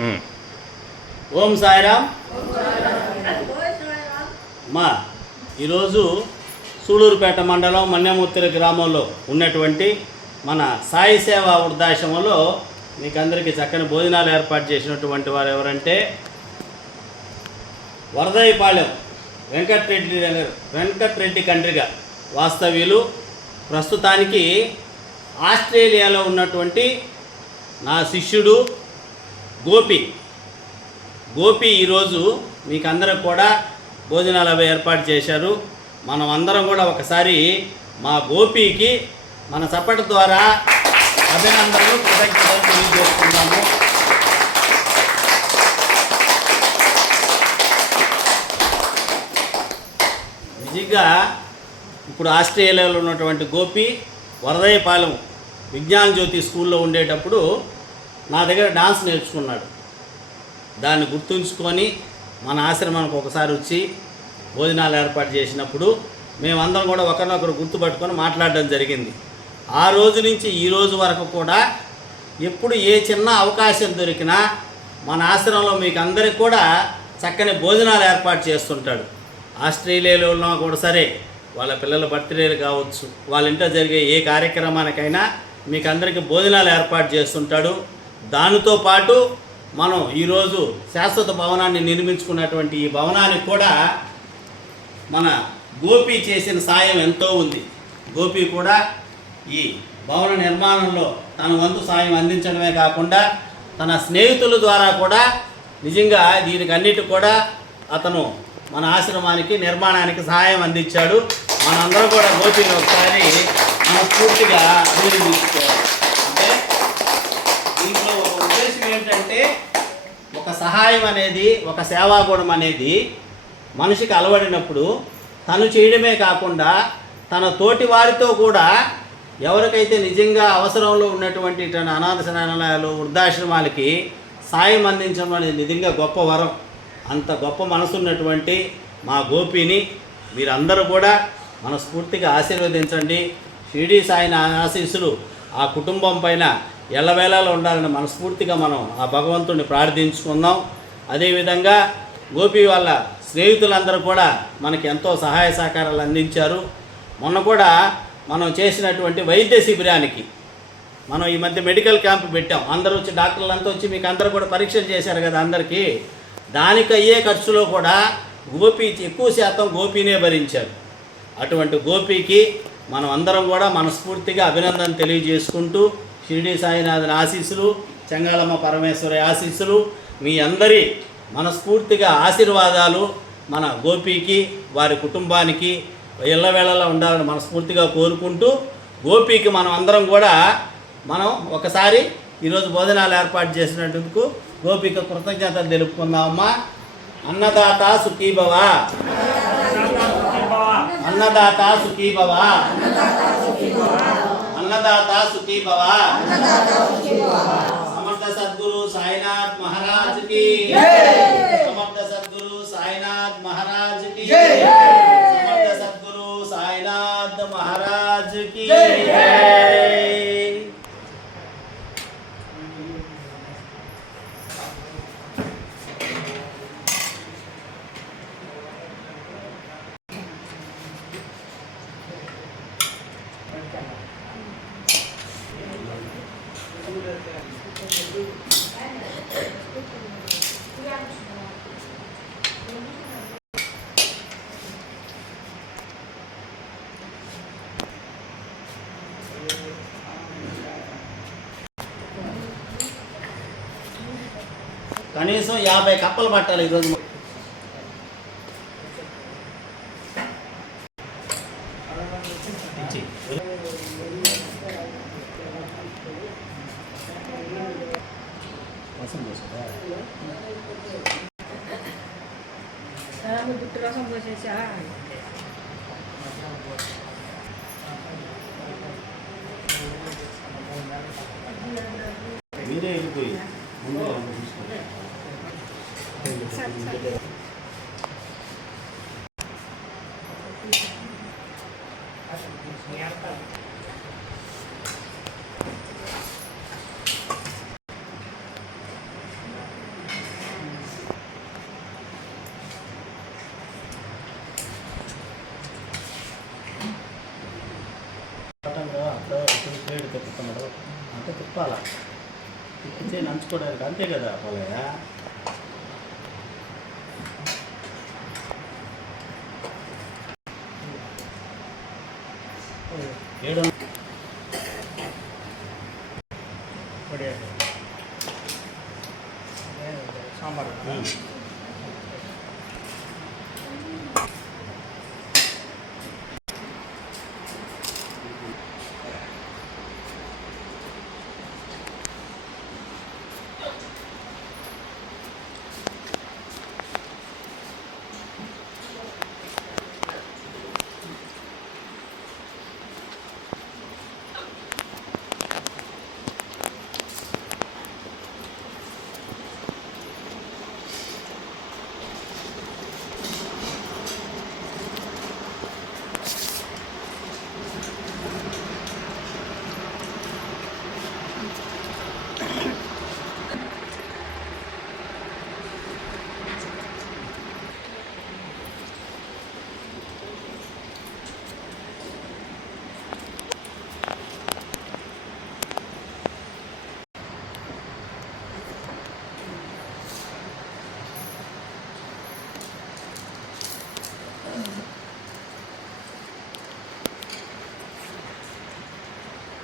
ఓం సాయిరామ్. మా ఈరోజు సూళూరుపేట మండలం మన్యమూర్తిరి గ్రామంలో ఉన్నటువంటి మన సాయి సేవ వృద్ధాశ్రమంలో మీకు అందరికీ చక్కని భోజనాలు ఏర్పాటు చేసినటువంటి వారు ఎవరంటే వరదయ్యపాలెం వెంకట్రెడ్డి వెంకట్రెడ్డి కండ్రిగా వాస్తవ్యులు. ప్రస్తుతానికి ఆస్ట్రేలియాలో ఉన్నటువంటి నా శిష్యుడు గోపి. గోపి ఈరోజు మీకు అందరూ కూడా భోజనాలు అవి ఏర్పాటు చేశారు. మనం అందరం కూడా ఒకసారి మా గోపికి మన చప్పటి ద్వారా అభినందనలు కృతజ్ఞతలు తెలియజేస్తున్నాము. నిజంగా ఇప్పుడు ఆస్ట్రేలియాలో ఉన్నటువంటి గోపి వరదయపాలెం విజ్ఞాన జ్యోతి స్కూల్లో ఉండేటప్పుడు నా దగ్గర డాన్స్ నేర్చుకున్నాడు. దాన్ని గుర్తుంచుకొని మన ఆశ్రమానికి ఒకసారి వచ్చి భోజనాలు ఏర్పాటు చేసినప్పుడు మేమందరం కూడా ఒకరినొకరు గుర్తుపట్టుకొని మాట్లాడడం జరిగింది. ఆ రోజు నుంచి ఈ రోజు వరకు కూడా ఎప్పుడు ఏ చిన్న అవకాశం దొరికినా మన ఆశ్రమంలో మీకు అందరికి కూడా చక్కని భోజనాలు ఏర్పాటు చేస్తుంటాడు. ఆస్ట్రేలియాలో ఉన్నా కూడా సరే వాళ్ళ పిల్లల బర్త్డేలు కావచ్చు వాళ్ళ ఇంట్లో జరిగే ఏ కార్యక్రమానికైనా మీకు అందరికీ భోజనాలు ఏర్పాటు చేస్తుంటాడు. దానితో పాటు మనం ఈరోజు శాశ్వత భవనాన్ని నిర్మించుకున్నటువంటి ఈ భవనానికి కూడా మన గోపి చేసిన సాయం ఎంతో ఉంది. గోపి కూడా ఈ భవన నిర్మాణంలో తన వంతు సాయం అందించడమే కాకుండా తన స్నేహితుల ద్వారా కూడా నిజంగా దీనికి అన్నిటి కూడా అతను మన ఆశ్రమానికి నిర్మాణానికి సహాయం అందించాడు. మనందరం కూడా గోపిని ఒకసారి మనస్ఫూర్తిగా అభినందించుకోవాలి. ఏంటంటే ఒక సహాయం అనేది ఒక సేవా గుణం అనేది మనిషికి అలవడినప్పుడు తను చేయడమే కాకుండా తన తోటి వారితో కూడా ఎవరికైతే నిజంగా అవసరంలో ఉన్నటువంటి అనాథ శరణాలయాలు వృద్ధాశ్రమాలకి సాయం అందించడం అనేది నిజంగా గొప్ప వరం. అంత గొప్ప మనసున్నటువంటి మా గోపిని మీరందరూ కూడా మనస్ఫూర్తిగా ఆశీర్వదించండి. షిరిడి సాయిన ఆశీస్సులు ఆ కుటుంబం పైన ఎల్లవేళలో ఉండాలని మనస్ఫూర్తిగా మనం ఆ భగవంతుడిని ప్రార్థించుకుందాం. అదేవిధంగా గోపి వాళ్ళ స్నేహితులందరూ కూడా మనకి ఎంతో సహాయ సహకారాలు అందించారు. మొన్న కూడా మనం చేసినటువంటి వైద్య శిబిరానికి మనం ఈ మధ్య మెడికల్ క్యాంప్ పెట్టాం. అందరూ వచ్చి డాక్టర్లు అంతా వచ్చి మీకు అందరూ కూడా పరీక్షలు చేశారు కదా అందరికీ. దానికి అయ్యే ఖర్చులో కూడా గోపి ఎక్కువ శాతం గోపినే భరించారు. అటువంటి గోపికి మనం అందరం కూడా మనస్ఫూర్తిగా అభినందన తెలియజేసుకుంటూ షిరిడి సాయినాథన్ ఆశీస్సులు చెంగాళమ్మ పరమేశ్వరి ఆశీస్సులు మీ అందరి మనస్ఫూర్తిగా ఆశీర్వాదాలు మన గోపికి వారి కుటుంబానికి ఎల్లవేళలా ఉండాలని మనస్ఫూర్తిగా కోరుకుంటూ గోపికి మనం అందరం కూడా మనం ఒకసారి ఈరోజు భోజనాలు ఏర్పాటు చేసినందుకు గోపిక కృతజ్ఞతలు తెలుపుకుందామమ్మా. అన్నదాత సుఖీభవ. అన్నదాత సుఖీభవ. अन्नदाता सुखी भवा। समर्थ सदगुरु साईनाथ महाराज की। समर्थ सदगुरु साईनाथ महाराज की। కనీసం యాభై కప్పలు పట్టాలి ఈరోజు ఇచ్చి. రసం పోసుకో. గుట్టు రసం పోసేసా తమ్ముడు అంటే తిప్పాలా తిప్పితే నంచుకోవడానికి అంతే కదా పోలయ్య ఏడు పడే సాంబార్ ఉం.